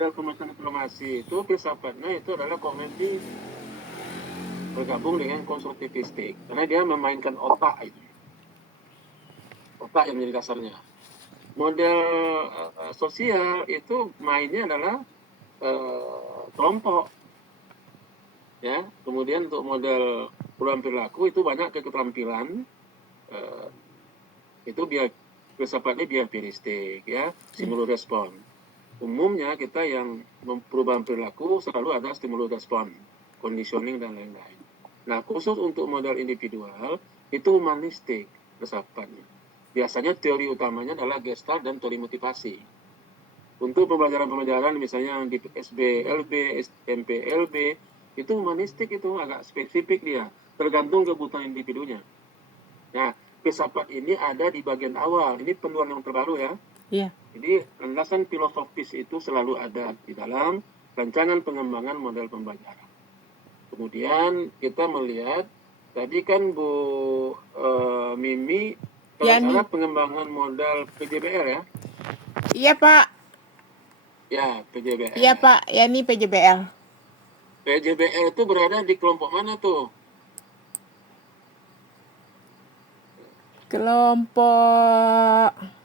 model pemeriksaan informasi itu filsafatnya itu adalah kognitif bergabung dengan konstruktivistik, karena dia memainkan otak itu. Otak yang menjadi dasarnya. Model sosial itu mainnya adalah kelompok. Ya, kemudian untuk model perubahan perilaku itu banyak keterampilan, itu filsafatnya biophilistik, ya, stimulus respon. Umumnya kita yang perubahan perilaku selalu ada stimulus respon, conditioning dan lain-lain. Nah, khusus untuk model individual itu humanistik filsafatnya. Biasanya teori utamanya adalah Gestalt dan teori motivasi. Untuk pembelajaran-pembelajaran misalnya di SBLB, MPLB, itu humanistik, itu agak spesifik dia, tergantung kebutuhan individunya. Nah, filsafat ini ada di bagian awal, ini penuan yang terbaru ya. Iya. Jadi landasan filosofis itu selalu ada di dalam rancangan pengembangan model pembelajaran. Kemudian kita melihat tadi kan Bu Mimi kalau salah pengembangan model PJBL ya. Iya Pak. Ya, PJBL. Iya Pak, ya ini PJBL. PJBL itu berada di kelompok mana tuh? Kelompok.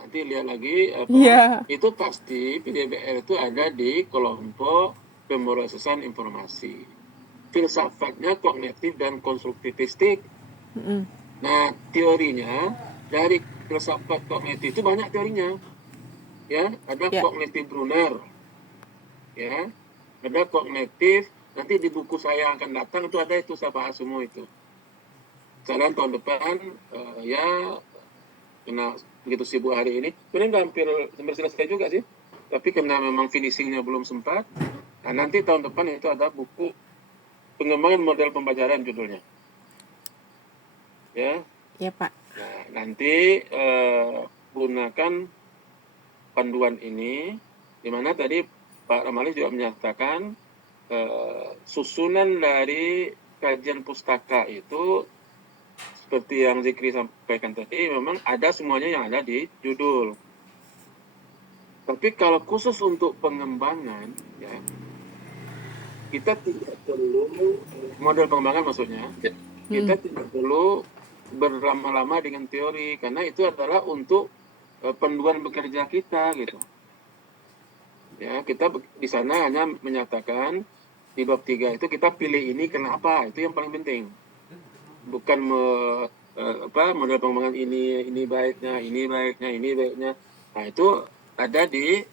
Nanti lihat lagi apa? Iya. Itu pasti PJBL itu ada di kelompok pemrosesan informasi. Filsafatnya kognitif dan konstruktivistik. Nah, teorinya dari filsafat kognitif itu banyak teorinya. Ya, ada kognitif Brunner. Ya, ada kognitif, nanti di buku saya akan datang itu ada, itu saya bahas semua itu. Sekarang tahun depan ya kena begitu sibuk hari ini, sebenarnya hampir selesai juga sih, tapi karena memang finishingnya belum sempat. Nah, nanti tahun depan itu ada buku pengembangan model pembelajaran judulnya. Ya. Ya Pak. Nah, nanti gunakan panduan ini, di mana tadi Pak Ramali juga menyatakan susunan dari kajian pustaka itu seperti yang Zikri sampaikan tadi, memang ada semuanya yang ada di judul. Tapi kalau khusus untuk pengembangan, ya, kita tidak perlu model pengembangan maksudnya, kita tidak perlu berlama-lama dengan teori, karena itu adalah untuk panduan bekerja kita gitu. Ya, kita di sana hanya menyatakan di bab 3 itu kita pilih ini kenapa, itu yang paling penting. Bukan model pengembangan ini baiknya, ini baiknya, ini baiknya. Nah, itu ada di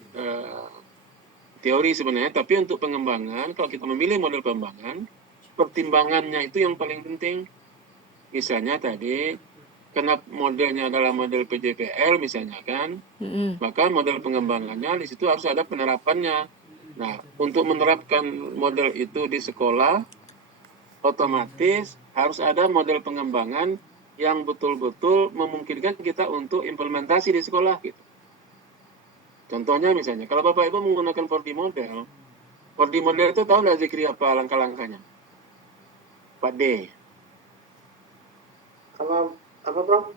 teori sebenarnya, tapi untuk pengembangan kalau kita memilih model pengembangan, pertimbangannya itu yang paling penting. Misalnya tadi karena modelnya adalah model PJPL misalnya kan, maka model pengembangannya di situ harus ada penerapannya. Nah, untuk menerapkan model itu di sekolah, otomatis harus ada model pengembangan yang betul-betul memungkinkan kita untuk implementasi di sekolah gitu. Contohnya misalnya, kalau Bapak Ibu menggunakan 4D model, 4D model itu tahu nggak Zikri apa langkah-langkahnya? 4D. Kalau apa Prof?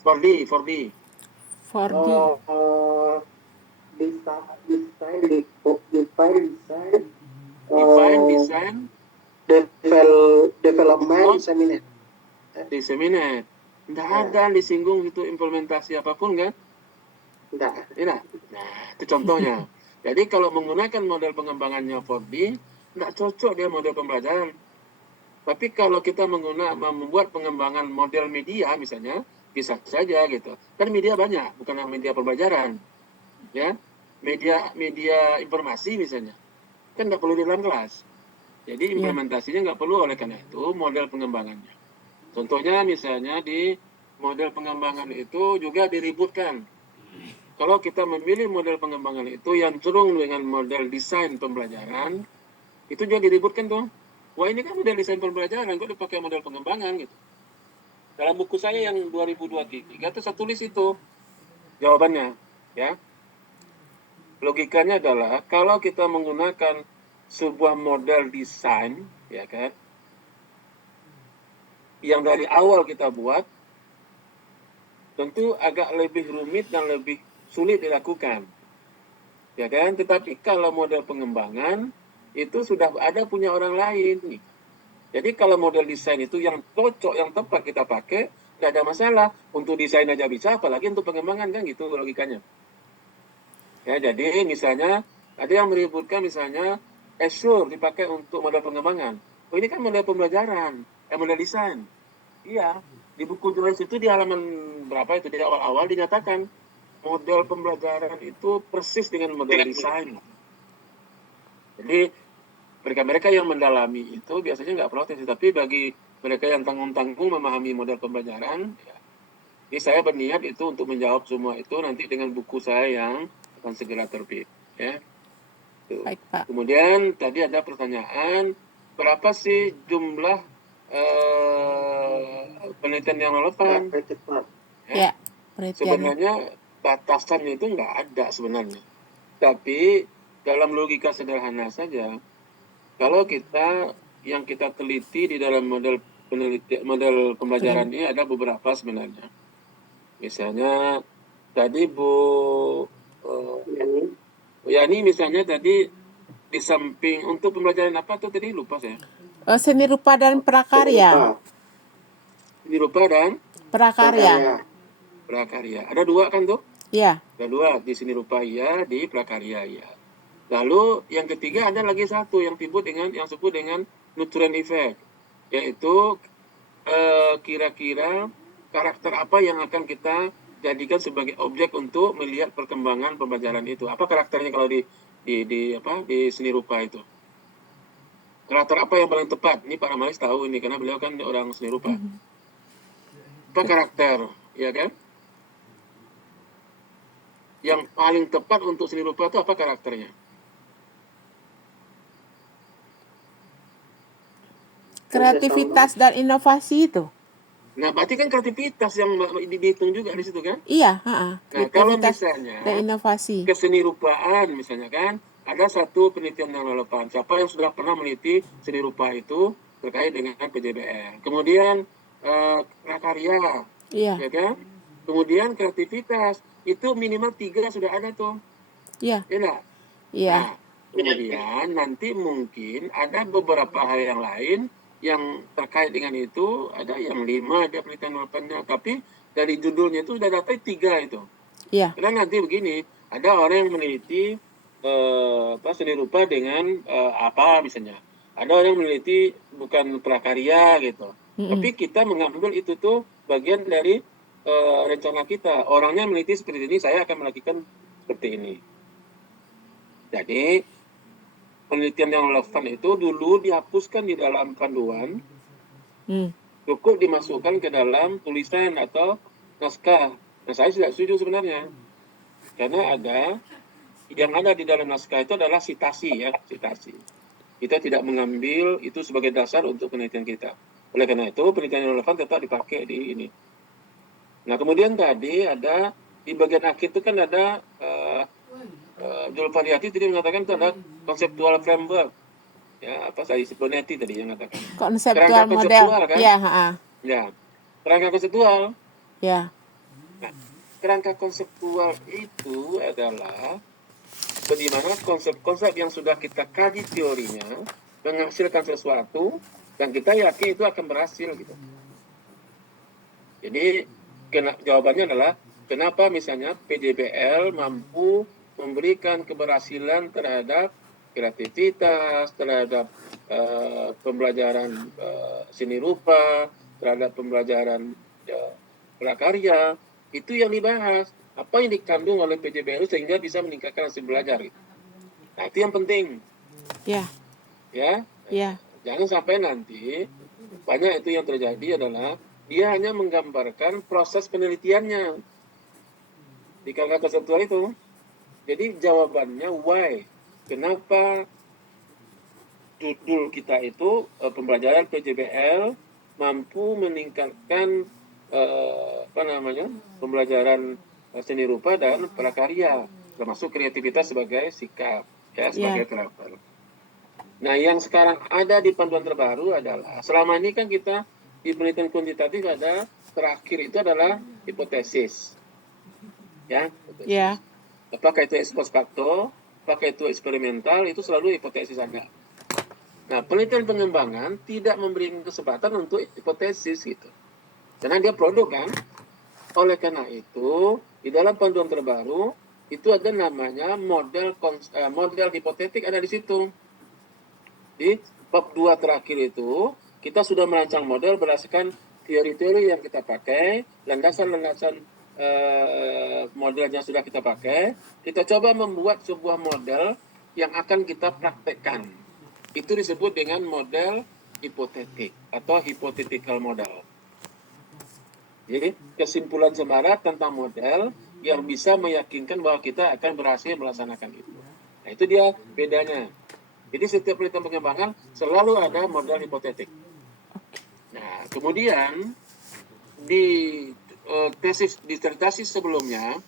4D. 4D. Design, development, disseminate. Tidak ada disinggung itu implementasi apapun kan? Tidak. Nah, itu contohnya. Jadi kalau menggunakan model pengembangannya 4D, tidak cocok dia model pembelajaran. Tapi kalau kita membuat pengembangan model media misalnya, bisa saja gitu. Kan media banyak, bukan media pembelajaran. Ya, media informasi misalnya. Kan nggak perlu di dalam kelas. Jadi implementasinya nggak perlu, oleh karena itu model pengembangannya. Contohnya misalnya di model pengembangan itu juga diributkan. Kalau kita memilih model pengembangan itu yang cenderung dengan model desain pembelajaran, itu juga diributkan tuh. Wah, ini kan model desain pembelajaran, kok dipakai model pengembangan gitu. Dalam buku saya yang 2023 itu saya tulis itu jawabannya, ya. Logikanya adalah kalau kita menggunakan sebuah model desain, ya kan, yang dari awal kita buat, tentu agak lebih rumit dan lebih sulit dilakukan. ya kan? Tetapi kalau model pengembangan itu sudah ada punya orang lain nih. Jadi kalau model desain itu yang cocok, yang tepat kita pakai, nggak ada masalah. Untuk desain aja bisa, apalagi untuk pengembangan kan gitu logikanya. Ya, jadi misalnya ada yang meributkan misalnya Azure dipakai untuk model pengembangan. Oh, ini kan model pembelajaran, model desain. Iya, di buku Joyce itu di halaman berapa itu di awal-awal dinyatakan model pembelajaran itu persis dengan model desain. Jadi mereka-mereka yang mendalami itu biasanya nggak protes, tapi bagi mereka yang tanggung-tanggung memahami model pembelajaran, ya, ini saya berniat itu untuk menjawab semua itu nanti dengan buku saya yang akan segera terbit. Ya. Tuh. Baik, Pak. Kemudian tadi ada pertanyaan, berapa sih jumlah penelitian yang relevan? Ya, penelitian. Sebenarnya batasannya itu nggak ada sebenarnya. Tapi dalam logika sederhana saja, kalau yang kita teliti di dalam model pembelajaran ini ada beberapa sebenarnya. Misalnya tadi Bu Yani misalnya tadi di samping untuk pembelajaran apa tuh tadi lupa saya. Seni rupa dan prakarya. Seni rupa dan Prakarya. prakarya. Ada dua kan tuh? Iya. Ada dua, di seni rupa ya, di prakarya ya. Lalu yang ketiga ada lagi satu yang disebut dengan nutrient effect, yaitu kira-kira karakter apa yang akan kita jadikan sebagai objek untuk melihat perkembangan pembelajaran itu. Apa karakternya kalau di seni rupa itu? Karakter apa yang paling tepat? Ini Pak Ramalis tahu ini karena beliau kan orang seni rupa. Apa karakter, ya kan? Yang paling tepat untuk seni rupa itu apa karakternya? Kreativitas dan inovasi itu. Nah, berarti kan kreativitas yang dihitung juga di situ kan? Iya, Nah, kalau misalnya dan inovasi. keseni rupaan misalnya kan, ada satu penelitian yang relevan. Siapa yang sudah pernah meneliti seni rupa itu terkait dengan PJBL. Kemudian prakarya, Iya. ya kan? Kemudian kreativitas itu minimal 3 sudah ada tuh. Iya. Ya enggak? Iya. Nah, kemudian nanti mungkin ada beberapa hal yang lain yang terkait dengan itu, ada yang 5 ada penelitian relevannya, tapi dari judulnya itu sudah dapat 3 itu. Iya. Karena nanti begini, ada orang yang meneliti seni rupa dengan apa misalnya. Ada orang yang meneliti bukan prakarya gitu. Tapi kita mengambil itu tuh bagian dari rencana kita. Orangnya meneliti seperti ini, saya akan melakukan seperti ini. Jadi penelitian yang relevan itu dulu dihapuskan di dalam panduan, cukup dimasukkan ke dalam tulisan atau naskah. Nah, saya tidak setuju sebenarnya, karena yang ada di dalam naskah itu adalah sitasi ya, sitasi. Kita tidak mengambil itu sebagai dasar untuk penelitian kita. Oleh karena itu penelitian yang relevan tetap dipakai di ini. Nah, kemudian tadi ada di bagian akhir itu kan ada Julfariati tadi mengatakan itu ada konseptual framework. Ya, apa saya Bonetti tadi yang mengatakan. Konseptual model. Kan? Ya, ya. Kerangka konseptual. Ya. Nah, kerangka konseptual itu adalah bagaimana konsep-konsep yang sudah kita kaji teorinya menghasilkan sesuatu dan kita yakin itu akan berhasil gitu. Jadi jawabannya adalah kenapa misalnya PJBL mampu memberikan keberhasilan terhadap kreativitas, terhadap pembelajaran seni rupa, terhadap pembelajaran prakarya, itu yang dibahas. Apa yang dikandung oleh PJBL sehingga bisa meningkatkan hasil belajar. Nah, itu yang penting. Ya. Ya. Ya. Jangan sampai nanti banyak itu yang terjadi adalah dia hanya menggambarkan proses penelitiannya di kerangka konseptual itu. Jadi jawabannya why, kenapa judul kita itu pembelajaran PJBL mampu meningkatkan pembelajaran seni rupa dan prakarya, termasuk kreativitas sebagai sikap, ya sebagai terapan. Nah, yang sekarang ada di panduan terbaru adalah selama ini kan kita di penelitian kuantitatif ada terakhir itu adalah hipotesis, ya. Hipotesis. Ya. Apakah itu ex post facto pakai itu eksperimental, itu selalu hipotesis saja. Nah, penelitian pengembangan tidak memberi kesempatan untuk hipotesis gitu. Karena dia produk kan. Oleh karena itu, di dalam panduan terbaru, itu ada namanya model hipotetik ada di situ. Di bab 2 terakhir itu, kita sudah merancang model berdasarkan teori-teori yang kita pakai, landasan-landasan modelnya sudah kita pakai. Kita coba membuat sebuah model yang akan kita praktekkan. Itu disebut dengan model hipotetik atau hypothetical model. Jadi kesimpulan semara tentang model yang bisa meyakinkan bahwa kita akan berhasil melaksanakan itu. Nah, itu dia bedanya. Jadi setiap penelitian pengembangan selalu ada model hipotetik. Nah, kemudian di disertasi sebelumnya,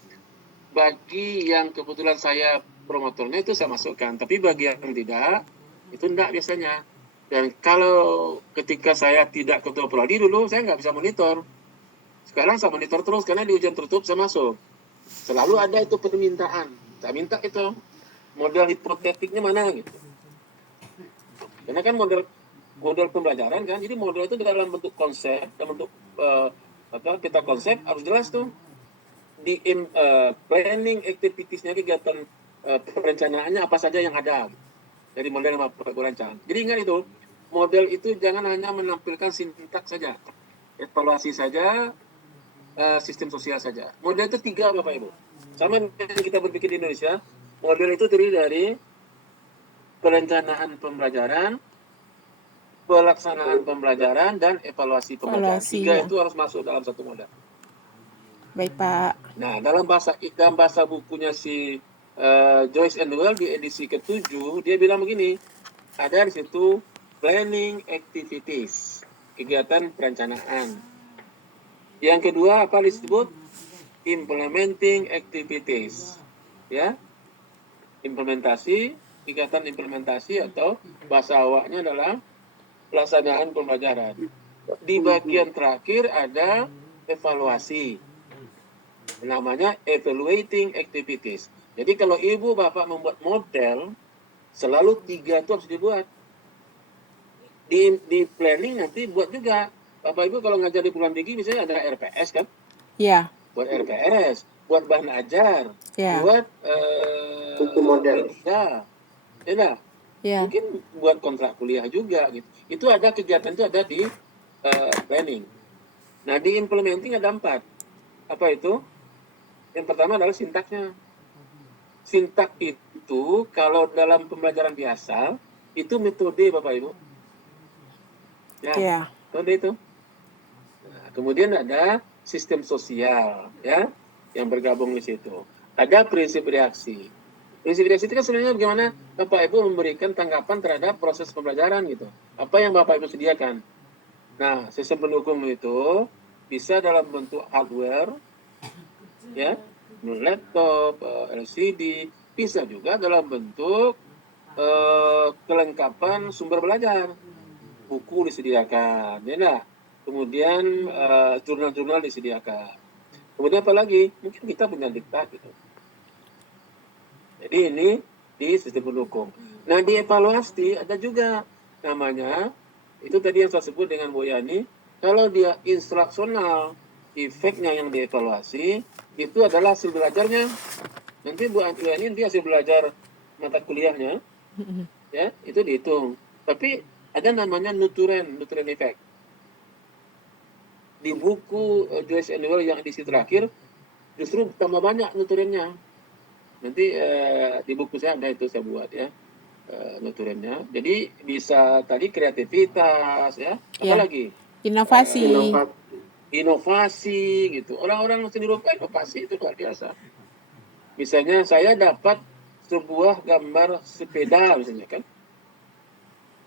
bagi yang kebetulan saya promotornya itu saya masukkan, tapi bagi yang tidak, itu enggak biasanya. Dan kalau ketika saya tidak ketua prodi dulu, saya nggak bisa monitor. Sekarang saya monitor terus karena di ujian tertutup saya masuk. Selalu ada itu permintaan. Saya minta itu model hipotetiknya mana gitu. Karena kan model pembelajaran kan, jadi model itu dalam bentuk konsep, dalam bentuk kita konsep harus jelas tuh di planning activities-nya, kegiatan perencanaannya apa saja yang ada dari model yang perancang. Jadi ingat itu, model itu jangan hanya menampilkan sintaks saja, evaluasi saja, sistem sosial saja. Model itu 3 Bapak Ibu. Sama yang kita berpikir di Indonesia, model itu terdiri dari perencanaan pembelajaran, pelaksanaan pembelajaran, dan evaluasi pembelajaran. Evaluasi, 3 ya. itu harus masuk dalam satu model. Baik, Pak. Nah, dalam bahasa bukunya si Joyce and Well di edisi ke-7, dia bilang begini, ada di situ planning activities, kegiatan perencanaan. Yang kedua apa disebut? Implementing activities. Ya. Implementasi, kegiatan implementasi atau bahasa awaknya adalah pelaksanaan pembelajaran. Di bagian terakhir ada evaluasi. Namanya evaluating activities. Jadi kalau ibu bapak membuat model, selalu 3 itu harus dibuat. Di planning nanti buat juga. Bapak ibu kalau ngajar di perguruan tinggi misalnya ada RPS kan? Ya, Buat RPS, buat bahan ajar, ya, buat Buku model. ya. mungkin buat kontrak kuliah juga gitu. Itu ada kegiatan itu ada di planning. Nah, di implementing ada 4. Apa itu? Yang pertama adalah sintaksnya. Sintak itu kalau dalam pembelajaran biasa itu metode Bapak Ibu. Ya. Metode itu. Nah, kemudian ada sistem sosial ya yang bergabung di situ. Ada prinsip reaksi. Prinsip reaksi itu kan sebenarnya bagaimana Bapak Ibu memberikan tanggapan terhadap proses pembelajaran gitu. Apa yang Bapak Ibu sediakan. Nah, sistem pendukung itu bisa dalam bentuk hardware ya, laptop, LCD, bisa juga dalam bentuk kelengkapan sumber belajar, buku disediakan, ya nah. Kemudian jurnal-jurnal disediakan. Kemudian apa lagi? Mungkin kita punya diktat gitu. Jadi ini di sistem pendukung. Nah di evaluasi ada juga namanya, itu tadi yang saya sebut dengan Bu Yani, kalau dia instruksional, efeknya yang dievaluasi, itu adalah hasil belajarnya. Nanti Bu Yani dia hasil belajar mata kuliahnya, ya itu dihitung. Tapi ada namanya nutrient effect. Di buku Joyce and Well yang edisi terakhir, justru tambah banyak nutriennya. Nanti di buku saya ada itu saya buat ya nutriennya. Jadi bisa tadi kreativitas ya, apalagi Inovasi. inovasi gitu. Orang-orang seni rupa inovasi itu luar biasa. Misalnya saya dapat sebuah gambar sepeda misalnya kan.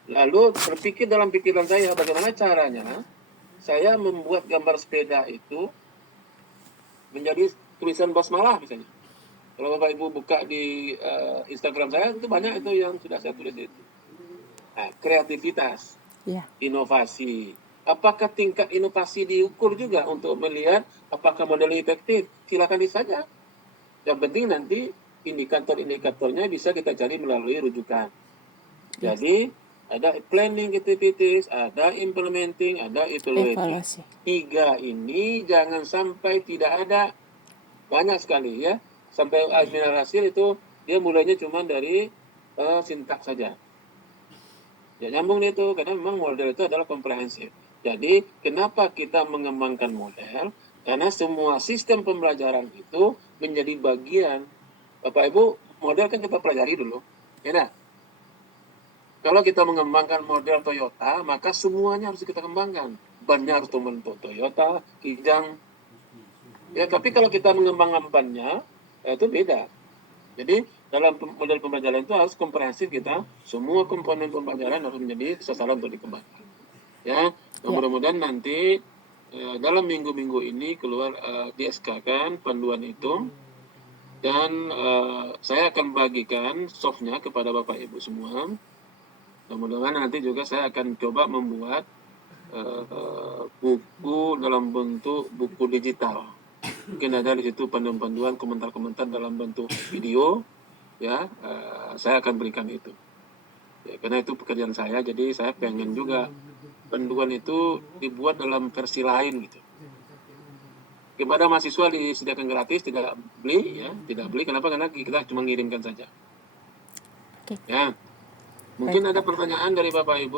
Lalu berpikir dalam pikiran saya bagaimana caranya saya membuat gambar sepeda itu menjadi tulisan basmalah misalnya. Kalau Bapak Ibu buka di Instagram saya itu banyak itu yang sudah saya tulis itu. Nah, kreativitas, inovasi. Apakah tingkat inovasi diukur juga untuk melihat apakah model efektif? Silakan saja. Yang penting nanti indikator-indikatornya bisa kita cari melalui rujukan. Jadi ada planning activities, ada implementing, ada evaluating. Evaluasi. 3 ini jangan sampai tidak ada, banyak sekali ya. Sampai admiral hasil itu dia mulainya cuma dari sintaks saja. Ya nyambung itu karena memang model itu adalah komprehensif. Jadi kenapa kita mengembangkan model? Karena semua sistem pembelajaran itu menjadi bagian. Bapak Ibu, model kan kita pelajari dulu, ya nah? Kalau kita mengembangkan model Toyota, maka semuanya harus kita kembangkan. Bannya harus membentuk Toyota, Kijang. Ya, tapi kalau kita mengembangkan bannya, itu beda. Jadi dalam model pembelajaran itu harus komprehensif kita, semua komponen pembelajaran harus menjadi sasaran untuk dikembangkan. Ya, mudah-mudahan nanti dalam minggu-minggu ini keluar di SK-kan panduan itu. Dan saya akan bagikan softnya kepada Bapak Ibu semua. Mudah-mudahan nanti juga saya akan coba membuat buku dalam bentuk buku digital. Mungkin ada di situ panduan-panduan, komentar-komentar dalam bentuk video. Ya, saya akan berikan itu. Ya, karena itu pekerjaan saya, jadi saya pengen juga panduan itu dibuat dalam versi lain gitu. Kepada mahasiswa disediakan gratis, tidak beli ya, tidak beli. Kenapa? Karena kita cuma ngirimkan saja. Oke. Ya, mungkin ada pertanyaan dari Bapak Ibu.